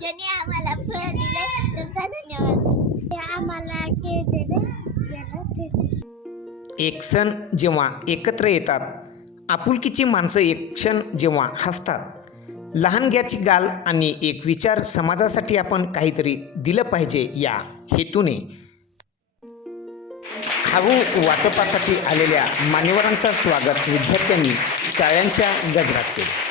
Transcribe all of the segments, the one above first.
ज्यांनी आम्हाला फळ दिले त्यांचा धन्यवाद ते आम्हाला केळ दिले याला धन्यवाद एक सण जेव्हा एकत्र येतात आपुलकीची माणसं एक क्षण जेव्हा हसतात. लहानग्याची गाल आणि एक विचार समाजासाठी आपण काहीतरी दिलं पाहिजे या हेतूने. खाऊ वाटपासाठी आलेल्या मान्यवरांचं स्वागत विद्यार्थ्यांनी टाळ्यांच्या गजरात केलं.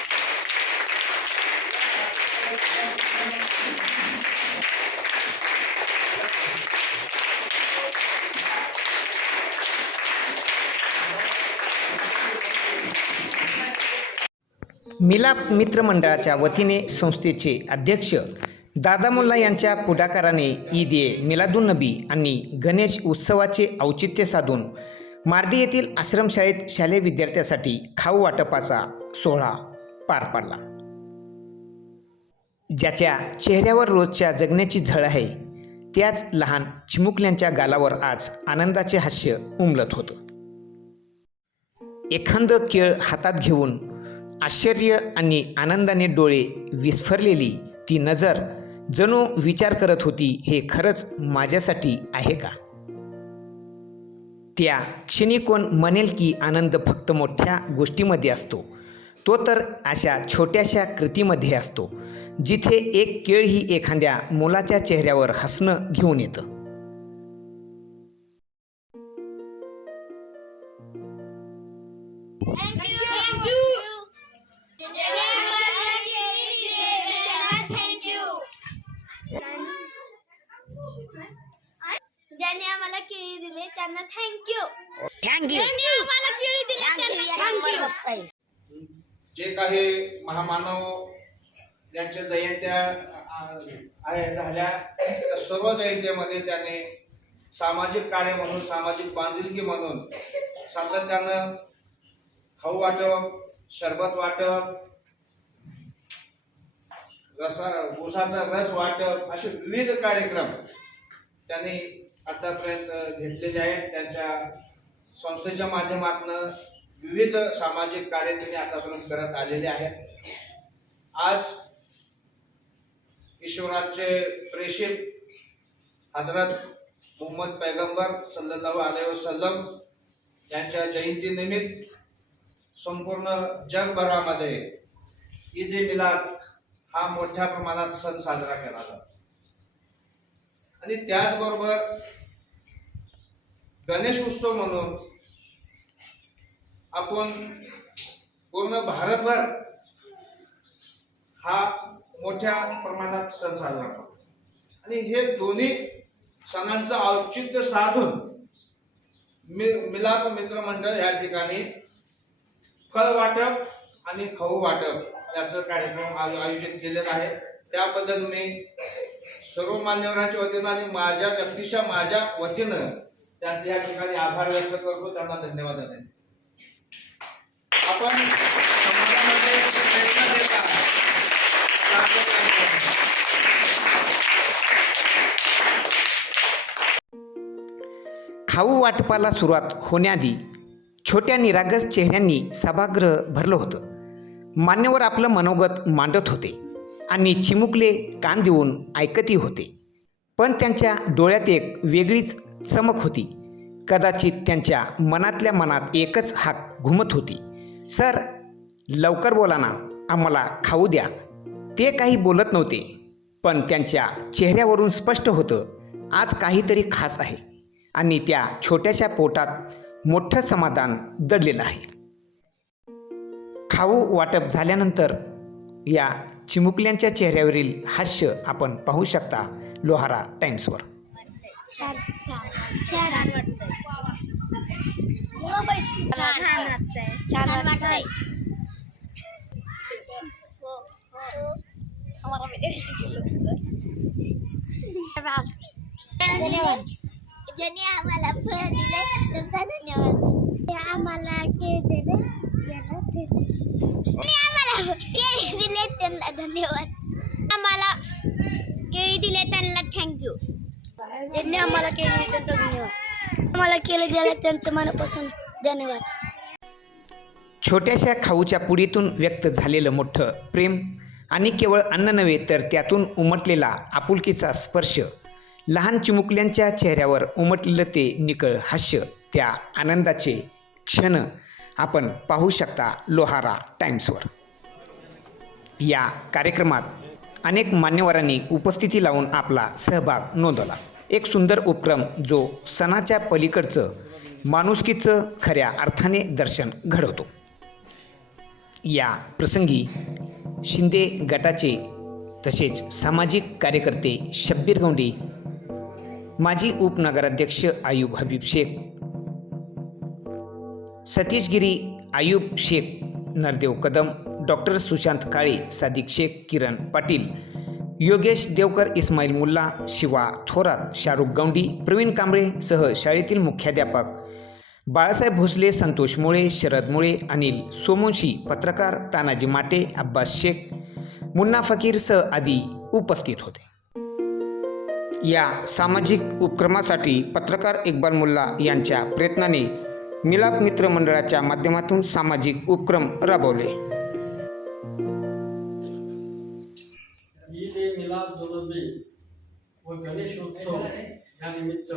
मिलाप मित्रमंडळाच्या वतीने संस्थेचे अध्यक्ष दादा मुल्ला यांच्या पुढाकाराने ईद ए मिलादुन्नबी आणि गणेश उत्सवाचे औचित्य साधून मार्डी येथील आश्रमशाळेत शालेय विद्यार्थ्यासाठी खाऊ वाटपाचा सोहळा पार पडला. ज्याच्या चेहऱ्यावर रोजच्या जगण्याची झळ आहे त्याच लहान चिमुकल्यांच्या गालावर आज आनंदाचे हास्य उमलत होतं. एखादं केळ हातात घेऊन आश्चर्य आणि आनंदाने डोळे विस्फरलेली ती नजर जणू विचार करत होती हे खरंच माझ्यासाठी आहे का त्या क्षणी कोण म्हणेल की आनंद फक्त मोठ्या गोष्टीमध्ये असतो तो तर अशा छोट्याशा कृतीमध्ये असतो जिथे एक केळही एखाद्या मुलाच्या चेहऱ्यावर हसणं घेऊन येतं Thank you. Thank you. Thank you. ज्यांनी आम्हाला केळी दिले त्यांना थँक्यू थँक्यू ज्यांनी आम्हाला केळी दिली त्यांना थँक्यू जे काही महामानव ज्यांच्या जयंत्या झाल्या त्या सर्व जयंतीमध्ये त्याने सामाजिक कार्य म्हणून सामाजिक बांधिलकी म्हणून सातत्यानं खाऊ वाटप सरबत वाटप रसा ऊसाचा रस वाटप असे विविध कार्यक्रम त्यांनी आतापर्यंत घेतलेले आहेत. त्यांच्या संस्थेच्या माध्यमातून विविध सामाजिक कार्य त्यांनी आतापर्यंत करत आलेले आहेत. आज ईश्वराचे प्रेषित हजरत मोहम्मद पैगंबर सल्लल्लाहु अलैहि वसल्लम यांच्या जयंतीनिमित्त संपूर्ण जगभरामध्ये ईद ए मिलाद हा मोठ्या प्रमाणात सण साजरा केला जातो. आणि त्याचबरोबर गणेश उत्सव म्हणून आपण पूर्ण भारतभर हा मोठ्या प्रमाणात सण साजरा करतो. आणि हे दोन्ही सणांचं औचित्य साधून मि मिलाप मित्रमंडळ या ठिकाणी फळ वाटप आणि खाऊ वाटप याचं कार्यक्रम आयोजित केलेला आहे. त्याबद्दल मी सर्व मान्यवरांच्या वतीनं आणि माझ्या व्यक्तीच्या माझ्या वतीनं त्यांचे या ठिकाणी आभार व्यक्त करतो. त्यांना धन्यवाद देतो आपण समाजामध्ये प्रयत्न खाऊ वाटपाला सुरुवात होण्याआधी छोट्या निरागस चेहऱ्यांनी सभागृह भरलं होतं. मान्यवर आपलं मनोगत मांडत होते आणि चिमुकले कान देऊन ऐकतही होते. पण त्यांच्या डोळ्यात एक वेगळीच चमक होती. कदाचित त्यांच्या मनातल्या मनात एकच हाक घुमत होती. सर लवकर बोला ना आम्हाला खाऊ द्या. ते काही बोलत नव्हते पण त्यांच्या चेहऱ्यावरून स्पष्ट होतं आज काहीतरी खास आहे. आणि त्या छोट्याशा पोटात मोठं समाधान दडलेलं आहे. खाऊ वाटप झाल्यानंतर या चिमुकल्यांच्या चेहऱ्यावरील हास्य आपण पाहू शकता लोहारा टाइम्सवर. छान छान छान वाटतंय. छान वाटतंय. छान आम्हाला केळी दिले त्यांना धन्यवाद आम्हाला केळी दिले त्यांना थँक्यू त्यांनी आम्हाला केळी दिले त्यांचा धन्यवाद आम्हाला केळी दिले त्यांचं मनापासून धन्यवाद छोट्याशा खाऊच्या पुडीतून व्यक्त झालेलं मोठं प्रेम आणि केवळ अन्न नव्हे तर त्यातून उमटलेला आपुलकीचा स्पर्श लहान चिमुकल्यांच्या चेहऱ्यावर उमटलेलं ते निकळ हास्य त्या आनंदाचे क्षण आपण पाहू शकता लोहारा टाइम्सवर. या कार्यक्रमात अनेक मान्यवरांनी उपस्थिती लावून आपला सहभाग नोंदवला. एक सुंदर उपक्रम जो सणाच्या पलीकडचं माणुसकीचं खऱ्या अर्थाने दर्शन घडवतो. या प्रसंगी शिंदे गटाचे तसेच सामाजिक कार्यकर्ते शब्बीर गौंडी माजी उपनगराध्यक्ष आयुब हबीब शेख सतीश गिरी आयुब शेख नरदेव कदम डॉक्टर सुशांत काळे सादिक शेख किरण पाटील योगेश देवकर इस्माईल मुल्ला शिवा थोरात शाहरुख गौंडी प्रवीण कांबळे सह शाळेतील मुख्याध्यापक. बाळासाहेब भोसले संतोष मुळे शरद मुळे अनिल सोमोशी पत्रकार तानाजी माटे अब्बास शेख मुन्ना फकीर सह आदी उपस्थित होते. या सामाजिक उपक्रमासाठी पत्रकार इक्बाल मुल्ला यांच्या प्रयत्नाने मिलाप मित्र मंडळाच्या माध्यमातून सामाजिक उपक्रम राबवले. ईद ए मिलाद व गणेशोत्सव या निमित्त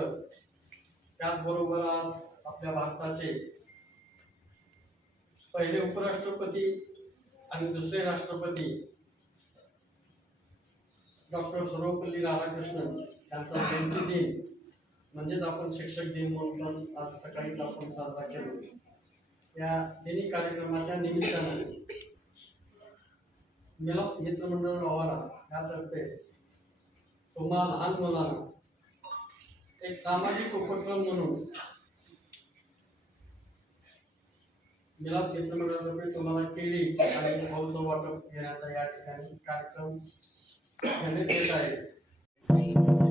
त्याचबरोबर आज आपल्या भारताचे पहिले उपराष्ट्रपती आणि दुसरे राष्ट्रपती डॉक्टर सर्वपल्ली राधाकृष्णन यांचा जयंती दिन म्हणजेच आपण शिक्षक दिन म्हणून आज सकाळीच आपण साजरा केलो. या तिन्ही कार्यक्रमाच्या निमित्ताने मिलाप मित्रमंडळ रवाना यातर्फे तुम्हा लहान मुलांना एक सामाजिक उपक्रम म्हणून मिलाप मित्रमंडळातर्फे तुम्हाला केळी आणि भाऊचं वाटप घेण्याचा या ठिकाणी कार्यक्रम घेण्यात येत आहे.